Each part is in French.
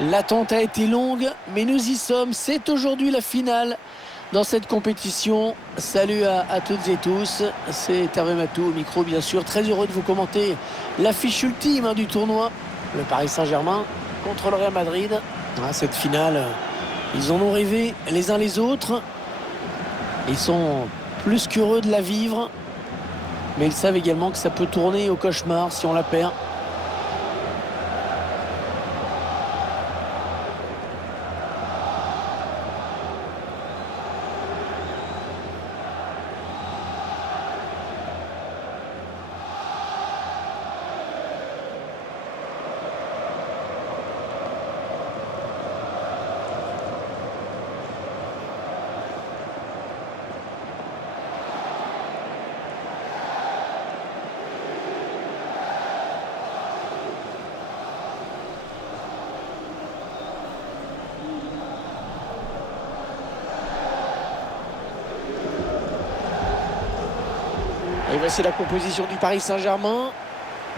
L'attente a été longue, mais nous y sommes. C'est aujourd'hui la finale dans cette compétition. Salut à toutes et tous. C'est Hervé Matou au micro, bien sûr. Très heureux de vous commenter l'affiche ultime du tournoi. Le Paris Saint-Germain contre le Real Madrid. Cette finale, ils en ont rêvé les uns les autres. Ils sont plus qu'heureux de la vivre. Mais ils savent également que ça peut tourner au cauchemar si on la perd. Et voici la composition du Paris Saint-Germain.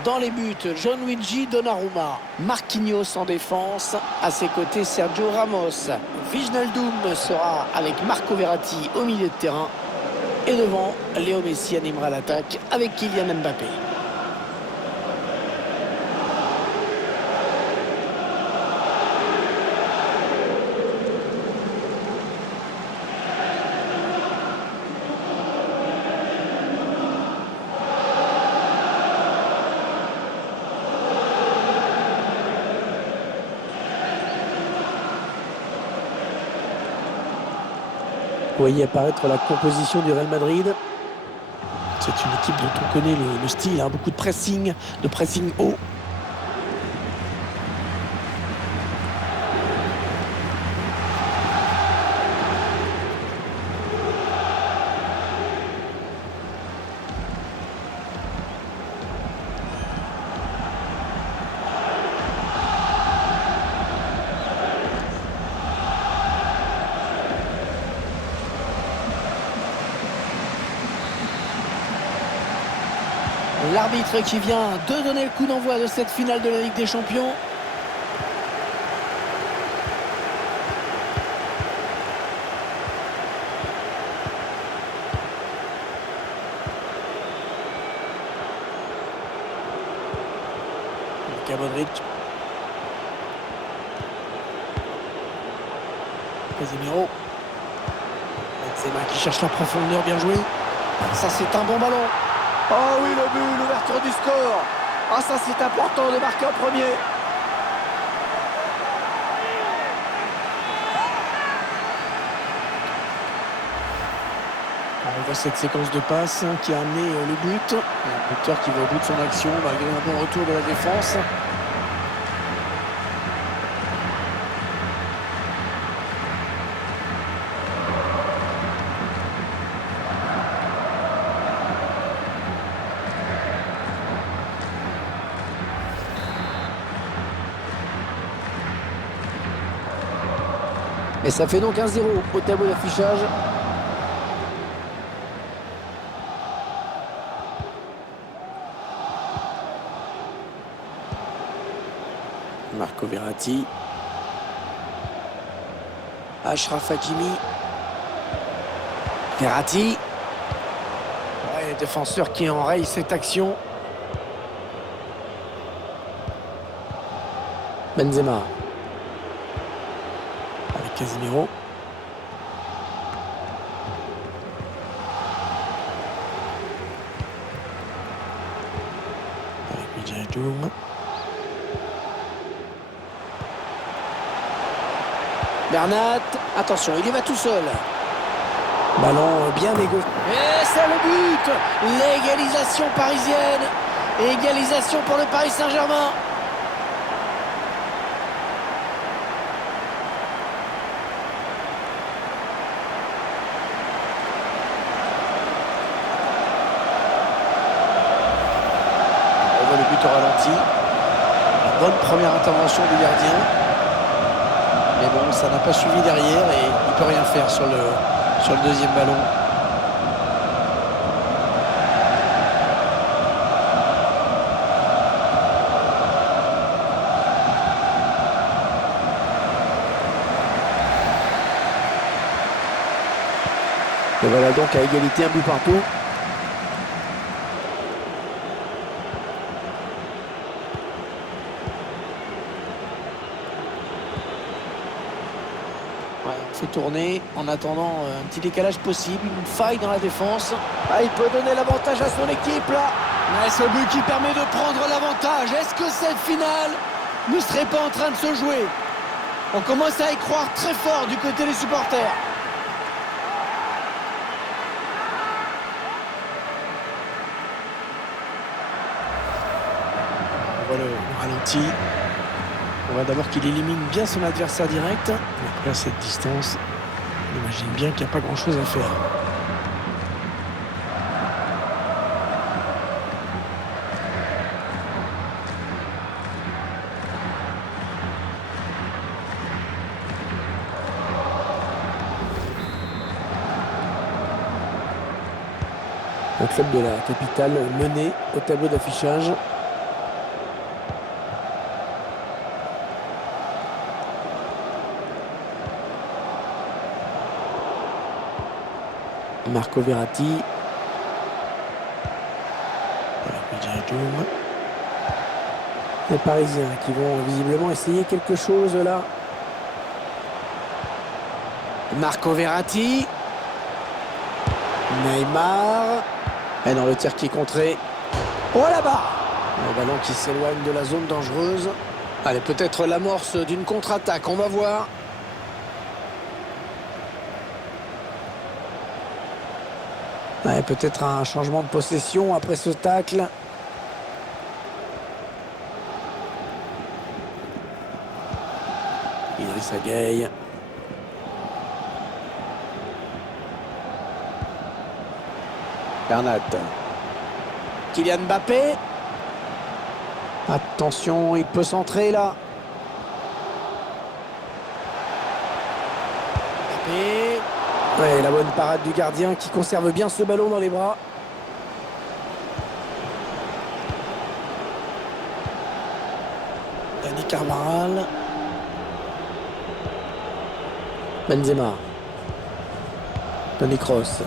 Dans les buts, Gianluigi Donnarumma, Marquinhos en défense, à ses côtés Sergio Ramos. Wijnaldum sera avec Marco Verratti au milieu de terrain. Et devant, Léo Messi animera l'attaque avec Kylian Mbappé. Vous voyez apparaître la composition du Real Madrid. C'est une équipe dont on connaît le style, beaucoup de pressing haut. L'arbitre qui vient de donner le coup d'envoi de cette finale de la Ligue des Champions. Luka Modric. Casemiro. Benzema qui cherche la profondeur, bien joué. Ça, c'est un bon ballon. Oh oui, le but, l'ouverture du score. Ah, ça c'est important de marquer en premier. On voit cette séquence de passes qui a amené le but. Un buteur qui va au bout de son action malgré un bon retour de la défense. Et ça fait donc 1-0 au tableau d'affichage. Marco Verratti. Achraf Hakimi. Verratti. Ouais, défenseur qui enraye cette action. Benzema. Avec Casemiro. Avec Wijnaldum. Bernat, attention, il y va tout seul. Ballon bien négocié. Et c'est le but. L'égalisation parisienne. Égalisation pour le Paris Saint-Germain. On voit le but au ralenti. Une bonne première intervention du gardien. Mais bon, ça n'a pas suivi derrière et il ne peut rien faire sur le deuxième ballon. Et voilà donc à égalité, un but partout. Ouais, on fait tourner en attendant un petit décalage possible, une faille dans la défense. Ah, il peut donner l'avantage à son équipe là. Ouais, ce but qui permet de prendre l'avantage. Est-ce que cette finale ne serait pas en train de se jouer? On commence à y croire très fort du côté des supporters. On voit le ralenti. On voit d'abord qu'il élimine bien son adversaire direct. Et après, à cette distance, on imagine bien qu'il n'y a pas grand-chose à faire. Un club de la capitale mené au tableau d'affichage. Marco Verratti. Les Parisiens qui vont visiblement essayer quelque chose là. Marco Verratti. Neymar. Et dans le tir qui est contré. Oh là-bas! Le ballon qui s'éloigne de la zone dangereuse. Allez, peut-être l'amorce d'une contre-attaque, on va voir. Ouais, peut-être un changement de possession après ce tacle. Idrissa Gueye. Bernat. Kylian Mbappé. Attention, il peut centrer là. Mbappé. Ouais, la bonne parade du gardien qui conserve bien ce ballon dans les bras. Dani Carvajal. Benzema. Toni Kroos.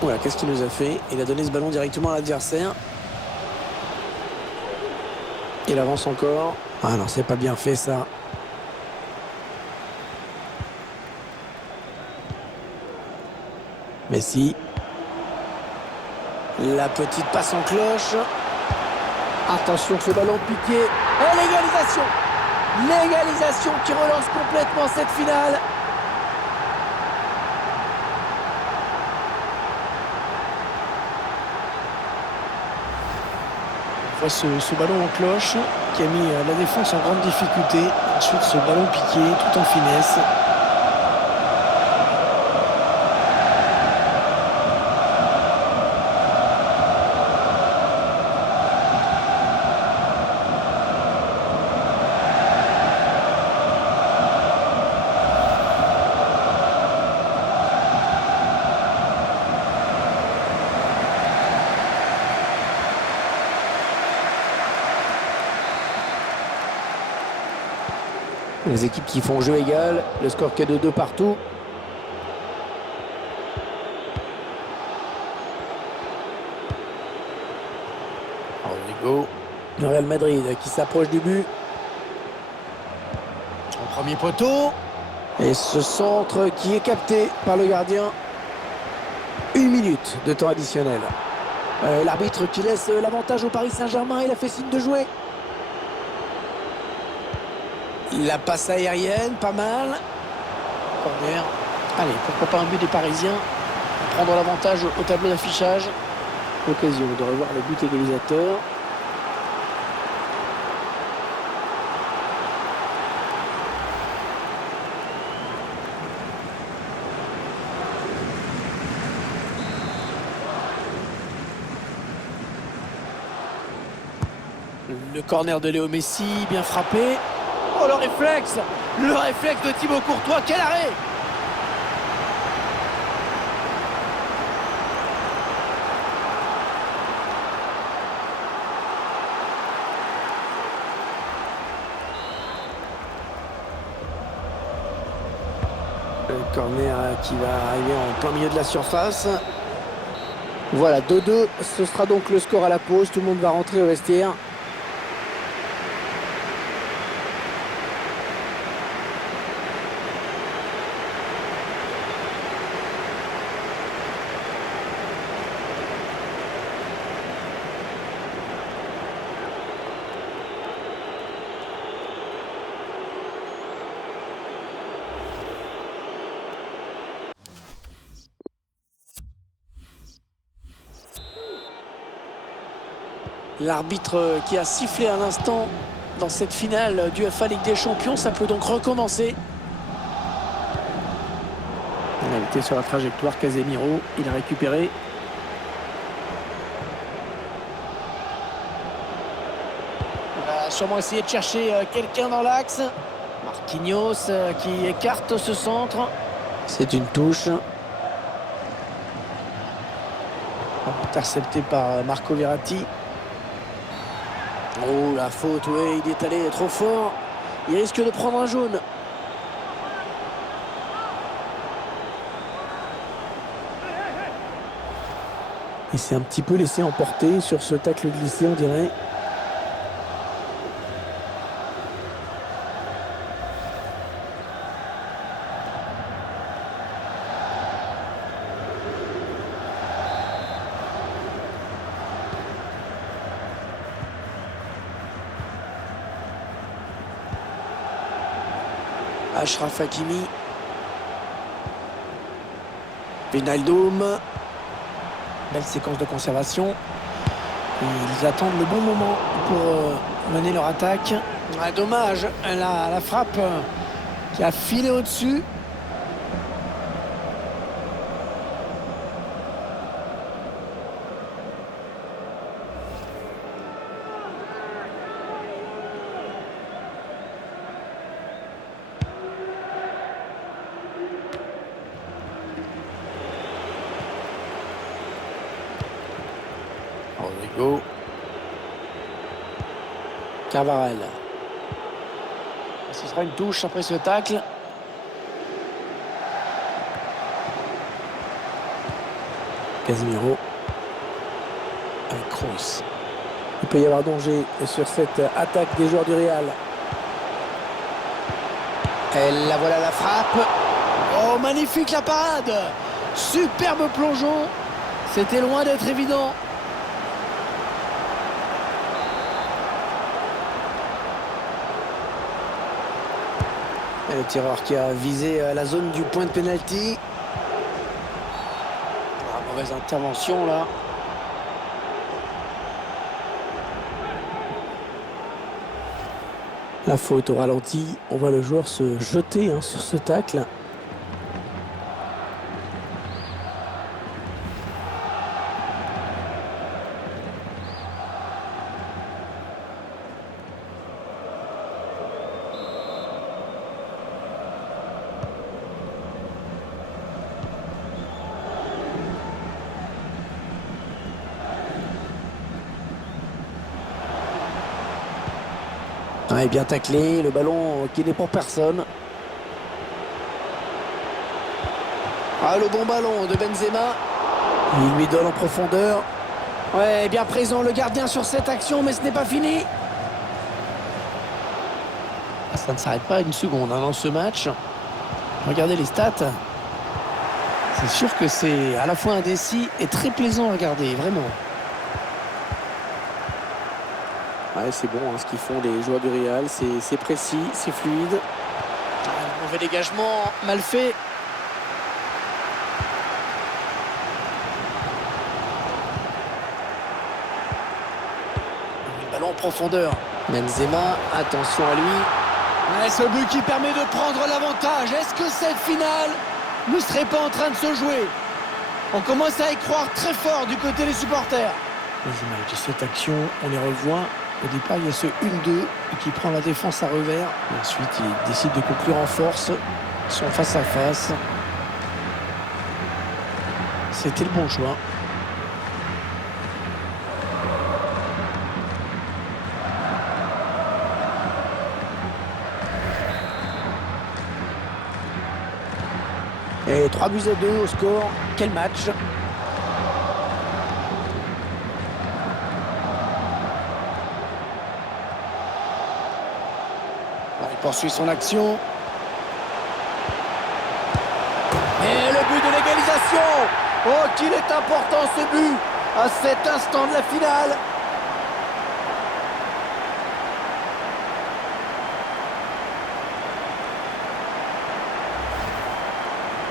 Voilà, qu'est-ce qu'il nous a fait? Il a donné ce ballon directement à l'adversaire. Il avance encore. Ah non, c'est pas bien fait ça. Messi. La petite passe en cloche. Attention, ce ballon piqué. Et l'égalisation! L'égalisation qui relance complètement cette finale. On voit ce ballon en cloche qui a mis la défense en grande difficulté. Ensuite, ce ballon piqué tout en finesse. Les équipes qui font jeu égal, le score qui est de 2 partout. Rodrigo. Le Real Madrid qui s'approche du but. Son premier poteau. Et ce centre qui est capté par le gardien. 1 minute de temps additionnel. L'arbitre qui laisse l'avantage au Paris Saint-Germain, il a fait signe de jouer. La passe aérienne, pas mal. Corner. Allez, pourquoi pas un but des Parisiens. Prendre l'avantage au tableau d'affichage. Occasion de revoir le but égalisateur. Le corner de Léo Messi, bien frappé. Oh, le réflexe de Thibaut Courtois, quel arrêt! Le corner qui va arriver en plein milieu de la surface. Voilà, 2-2. Ce sera donc le score à la pause. Tout le monde va rentrer au vestiaire. L'arbitre qui a sifflé à l'instant dans cette finale du UEFA Ligue des Champions, ça peut donc recommencer. Il a été sur la trajectoire, Casemiro, il a récupéré. Il va sûrement essayer de chercher quelqu'un dans l'axe. Marquinhos qui écarte ce centre. C'est une touche. Intercepté par Marco Verratti. Oh, la faute, oui, il est allé trop fort. Il risque de prendre un jaune. Il s'est un petit peu laissé emporter sur ce tacle glissé, on dirait. Achraf Hakimi. Wijnaldum. Belle séquence de conservation. Ils attendent le bon moment pour mener leur attaque. Ah, dommage, la frappe qui a filé au-dessus. Rodrigo. Carvajal. Ce sera une touche après ce tacle. Casemiro. Avec Kroos. Il peut y avoir danger sur cette attaque des joueurs du Real. Et là voilà la frappe. Oh, magnifique la parade. Superbe plongeon. C'était loin d'être évident. Et le tireur qui a visé la zone du point de pénalty. Ah, mauvaise intervention là. La faute au ralenti. On voit le joueur se jeter sur ce tacle. Ouais, bien taclé, le ballon qui n'est pour personne. Ah, le bon ballon de Benzema. Il lui donne en profondeur. Ouais, bien présent le gardien sur cette action, mais ce n'est pas fini. Ça ne s'arrête pas une seconde dans ce match. Regardez les stats. C'est sûr que c'est à la fois indécis et très plaisant à regarder, vraiment. Ouais, c'est bon ce qu'ils font les joueurs du Real, c'est précis, c'est fluide. Un mauvais dégagement, mal fait. Le ballon en profondeur. Benzema, attention à lui. Ouais, ce but qui permet de prendre l'avantage. Est-ce que cette finale ne serait pas en train de se jouer? On commence à y croire très fort du côté des supporters. Les images de cette action, on les revoit. Au départ, il y a ce 1-2 qui prend la défense à revers. Ensuite, il décide de conclure en force. Ils sont face à face. C'était le bon choix. Et 3-2 au score. Quel match! Il poursuit son action. Et le but de l'égalisation! Oh, qu'il est important ce but à cet instant de la finale!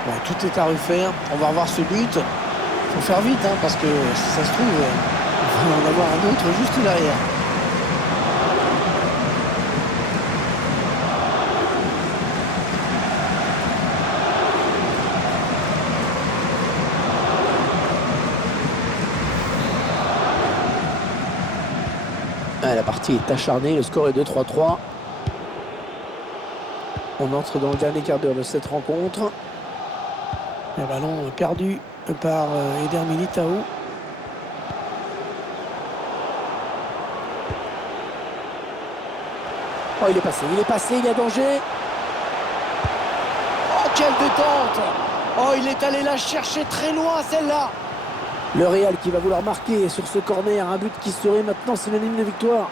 Bon, tout est à refaire. On va revoir ce but. Il faut faire vite, hein, parce que si ça se trouve, on va en avoir un autre juste derrière. Ah, la partie est acharnée, le score est de 3-3. On entre dans le dernier quart d'heure de cette rencontre. Le ballon perdu par Eder Militao. Oh, il est passé, il y a danger. Oh, quelle détente! Oh, il est allé la chercher très loin, celle-là. Le Real qui va vouloir marquer sur ce corner, un but qui serait maintenant synonyme de victoire.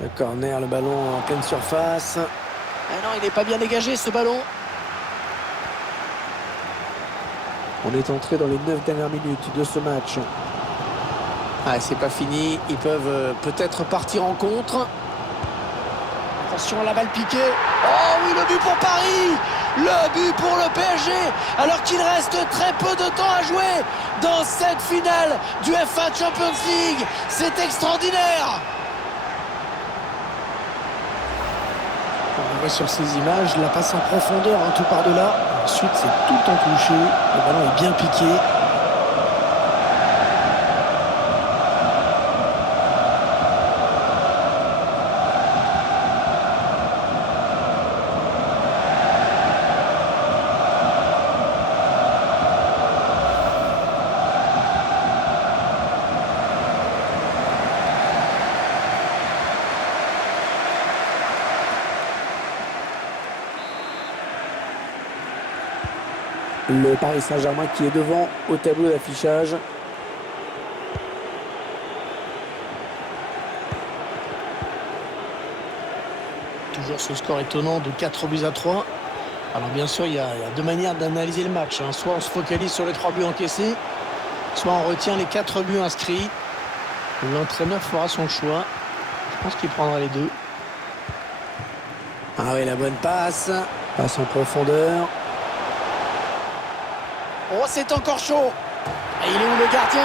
Le corner, le ballon en pleine surface. Ah non, il n'est pas bien dégagé ce ballon. On est entré dans les 9 dernières minutes de ce match. Ah, c'est pas fini. Ils peuvent peut-être partir en contre. Attention à la balle piquée. Oh oui, le but pour Paris! Le but pour le PSG! Alors qu'il reste très peu de temps à jouer dans cette finale du FA Champions League. C'est extraordinaire! On voit sur ces images la passe en profondeur, tout par-delà. Ensuite, c'est tout en touché. Le ballon est bien piqué. Le Paris Saint-Germain qui est devant au tableau d'affichage. Toujours ce score étonnant de 4-3. Alors bien sûr, il y a deux manières d'analyser le match. Soit on se focalise sur les 3 buts encaissés, soit on retient les 4 buts inscrits. L'entraîneur fera son choix. Je pense qu'il prendra les deux. Ah oui, la bonne passe. Passe en profondeur. Oh, c'est encore chaud. Et il est où le gardien?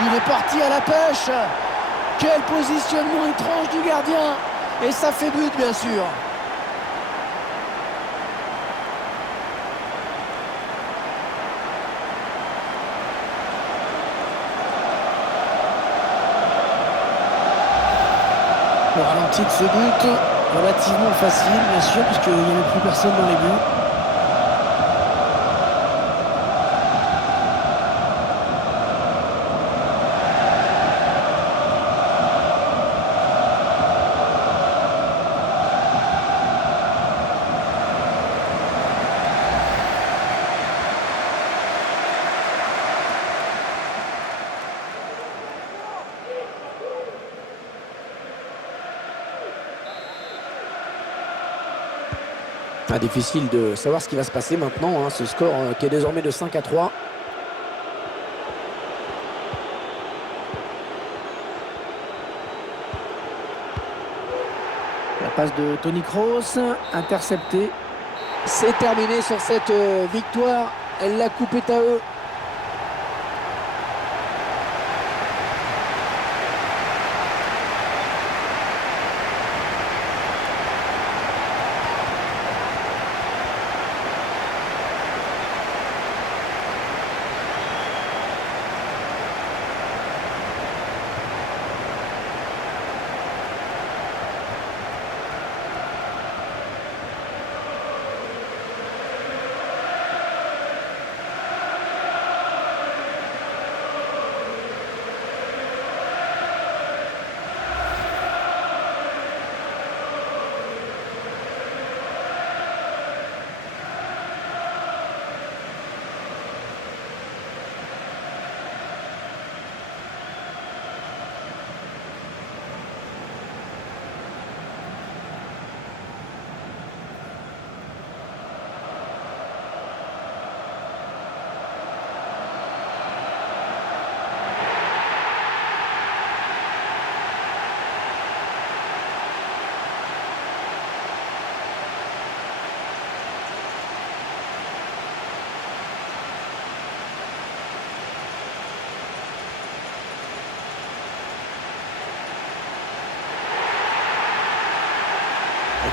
Il est parti à la pêche. Quel positionnement étrange du gardien. Et ça fait but, bien sûr. Le ralenti de ce but, relativement facile, bien sûr, puisqu'il n'y avait plus personne dans les buts. Difficile de savoir ce qui va se passer maintenant, ce score qui est désormais de 5-3. La passe de Toni Kroos, interceptée. C'est terminé sur cette victoire. La coupe est à eux.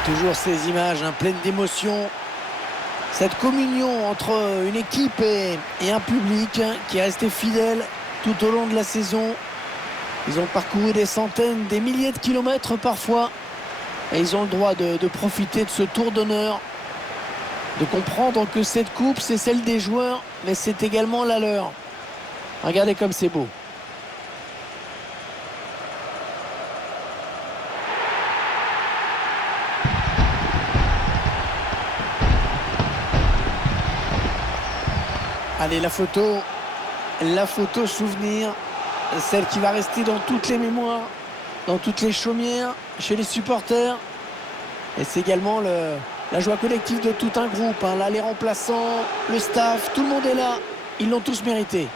Toujours ces images pleines d'émotion. Cette communion entre une équipe et un public qui est resté fidèle tout au long de la saison. Ils ont parcouru des centaines, des milliers de kilomètres parfois. Et ils ont le droit de profiter de ce tour d'honneur. De comprendre que cette coupe, c'est celle des joueurs, mais c'est également la leur. Regardez comme c'est beau. Allez, la photo souvenir, celle qui va rester dans toutes les mémoires, dans toutes les chaumières, chez les supporters. Et c'est également la joie collective de tout un groupe. Là, les remplaçants, le staff, tout le monde est là. Ils l'ont tous mérité.